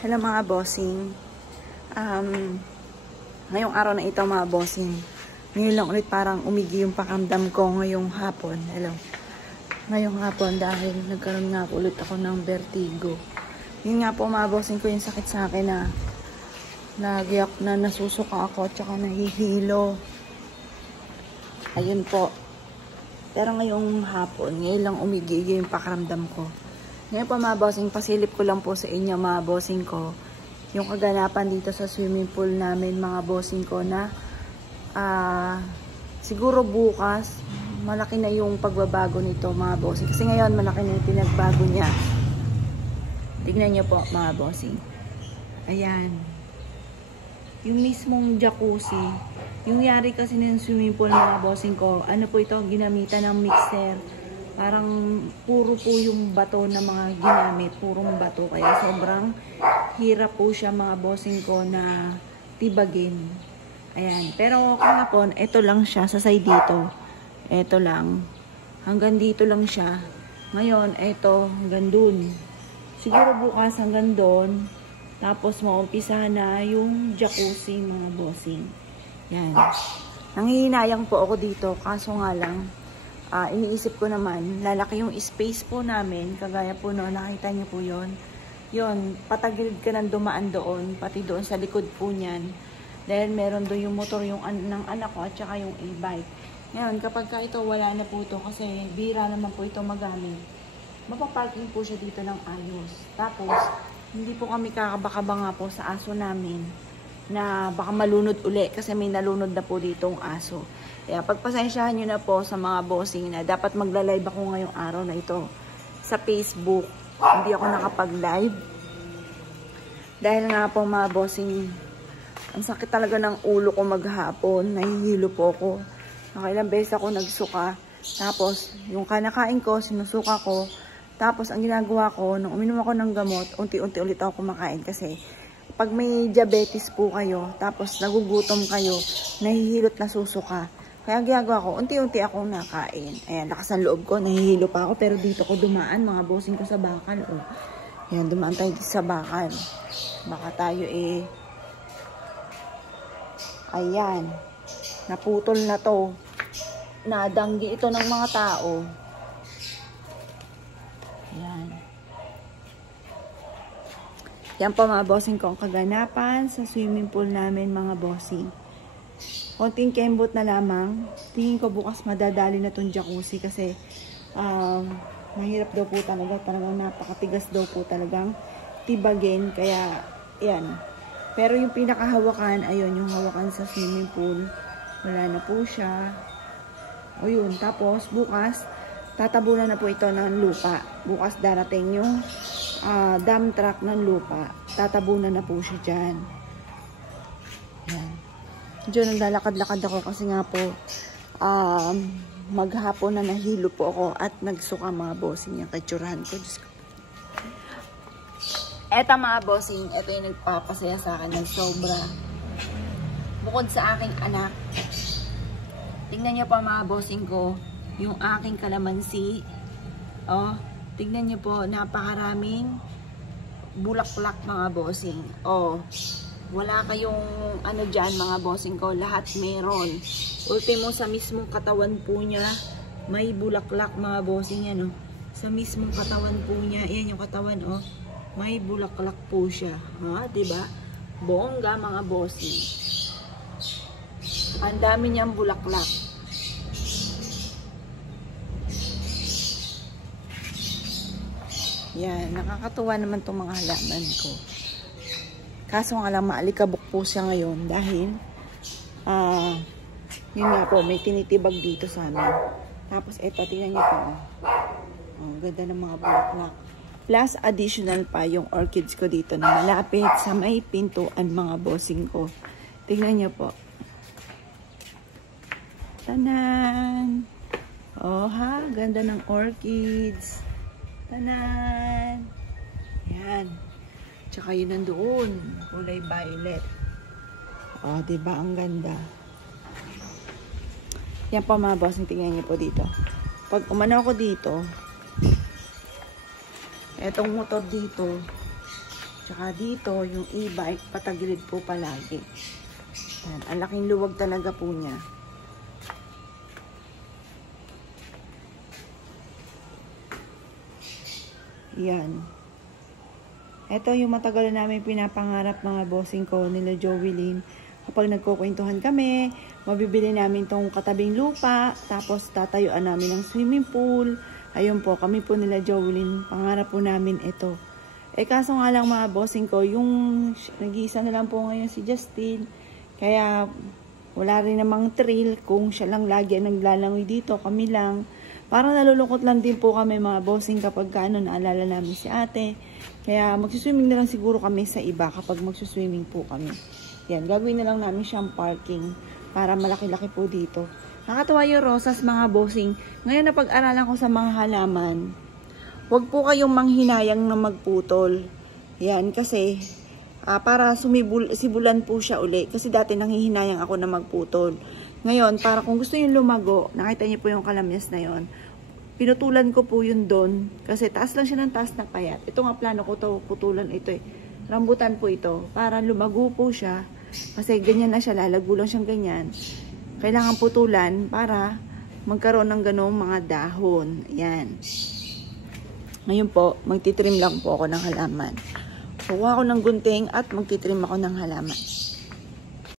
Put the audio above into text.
Hello mga bossing. Ngayong araw na ito mga bossing. Ngayon lang ulit parang umigi yung pakiramdam ko ngayong hapon. Hello. Ngayong hapon dahil nagkaroon nga ulit ako ng vertigo. Yun nga po mga bossing ko yung sakit sa akin na nagyak na nasusuka ako at saka nahihilo. Ayun po. Pero ngayong hapon, ngayon lang umigi yung pakiramdam ko. Ngayon po mga bossing, pasilip ko lang po sa inyo mga bossing ko yung kaganapan dito sa swimming pool namin mga bossing ko na siguro bukas malaki na yung pagbabago nito mga bossing. Kasi ngayon malaki na yung pinagbago niya. Tignan niyo po mga bossing. Ayan. Yung mismong jacuzzi. Yung yari kasi ng swimming pool mga bossing ko, ano po ito, ginamitan ng mixer. Parang puro po yung bato na mga ginamit, purong bato. Kaya sobrang hirap po siya mga bossing ko na tibagin. Ayan. Pero kahapon, ito lang siya sa side dito. Ito lang. Hanggang dito lang siya. Ngayon, ito hanggang dun. Siguro bukas hanggang dun. Tapos maumpisa na yung jacuzzi mga bossing. Yan. Nangihinayang po ako dito. Kaso nga lang, iniisip ko naman, lalaki yung space po namin, kagaya po no, nakita niyo po yon. Yon, patagilid ka nang dumaan doon, pati doon sa likod po niyan. Dahil meron doon yung motor yung ng anak ko at saka yung e-bike. Ngayon, kapag ka ito wala na po ito, kasi bira naman po ito magamit, mapaparking po siya dito ng ayos. Tapos, hindi po kami kakabakaba nga po sa aso namin na baka malunod uli kasi may nalunod na po ditong aso. Kaya pagpasensyahan nyo na po sa mga bossing na dapat magla-live ako ngayong araw na ito sa Facebook. Hindi ako nakapag-live. Dahil nga po mga bossing, ang sakit talaga ng ulo ko maghapon. Nahihilo po ako. Nakailang beses ako nagsuka. Tapos, yung kanakain ko, sinusuka ko. Tapos, ang ginagawa ko, nung uminom ako ng gamot, unti-unti ulit ako kumakain kasi pag may diabetes po kayo, tapos nagugutom kayo, nahihilot na susuka. Kaya ginagawa ko, unti-unti akong nakain. Ayan, lakas ng loob ko, nahihilo pa ako, pero dito ko dumaan, mga bossing ko sa bakal. Oh. Ayan, dumaan tayo dito sa bakal. Baka tayo ayan, naputol na to. Nadanggi ito ng mga tao. Ayan. Yan po mga bossing ko ang kaganapan sa swimming pool namin mga bossing. Konting kembot na lamang. Tingin ko bukas madadali na itong jacuzzi kasi mahirap daw po talaga. Talagang napakatigas daw po talagang tibagin. Kaya yan. Pero yung pinakahawakan, ayun yung hawakan sa swimming pool. Wala na po siya. O yun. Tapos bukas tatabunan na po ito ng lupa. Bukas darating yung dump truck ng lupa. Tatabunan na po siya dyan. Yan. Diyan naglalakad-lakad ako kasi nga po maghapon na nahilo po ako at nagsuka mga bossing yung katsurahan ko. Diyos ko. Eto mga bossing, eto yung nagpapasaya sa akin ng sobra. Bukod sa aking anak, tingnan nyo pa mga bossing ko, yung aking kalamansi. Oh, tignan nyo po, napakaraming bulaklak mga bossing. Oh, wala kayong ano dyan mga bossing ko, lahat meron. Ultimo sa mismong katawan po niya, may bulaklak mga bossing yan. Oh. Sa mismong katawan po niya, yan yung katawan, oh. May bulaklak po siya. Ha, diba? Bongga mga bossing. Ang dami niyang bulaklak. Yan, nakakatuwa naman itong mga halaman ko. Kaso nga lang, maalikabok po siya ngayon dahil, yun nga po, may tinitibag dito sa amin. Tapos, eto, tingnan niyo po. Oh, ganda ng mga bulaklak. Plus, additional pa yung orchids ko dito na malapit sa may pintuan mga bossing ko. Tingnan niyo po. Tanan! Oh ha, ganda ng orchids. Tanan! Yan. Tsaka yun nandoon. Kulay violet. O, oh, diba? Ang ganda. Yan po mga bossing. Tingnan niyo po dito. Pag umano ako dito, etong motor dito, Tsaka dito, yung e-bike, patagilid po palagi. Yan, ang laking luwag talaga po niya. Yan. Ito yung matagal namin pinapangarap mga bossing ko nila Jovelyn. Kapag nagkukwentuhan kami, mabibili namin tong katabing lupa, tapos tatayuan namin ng swimming pool. Ayun po, kami po nila Jovelyn, pangarap po namin ito. Kaso nga lang mga bossing ko, yung nag-iisa na lang po ngayon si Justin. Kaya wala rin namang thrill kung siya lang lagi ang naglalangoy dito, kami lang. Parang nalulungkot lang din po kami mga bossing kapag naalala namin si ate. Kaya magsuswimming na lang siguro kami sa iba kapag magsuswimming po kami. Yan, gagawin na lang namin siyang parking para malaki-laki po dito. Nakatawa yung rosas mga bossing. Ngayon na pag-aralan ko sa mga halaman, huwag po kayong manghinayang na magputol. Yan, kasi para sibulan po siya uli. Kasi dati nanghihinayang ako na magputol. Ngayon, para kung gusto yung lumago, nakita niyo po yung kalamyas na yon. Pinutulan ko po yun doon. Kasi taas lang siya ng taas na payat. Ito nga plano ko to putulan ito eh. Rambutan po ito. Para lumago po siya. Kasi ganyan na siya. Lalago lang siyang ganyan. Kailangan putulan para magkaroon ng ganong mga dahon. Ayan. Ngayon po, magtitrim lang po ako ng halaman. Kuha ako ng gunting at magtitrim ako ng halaman.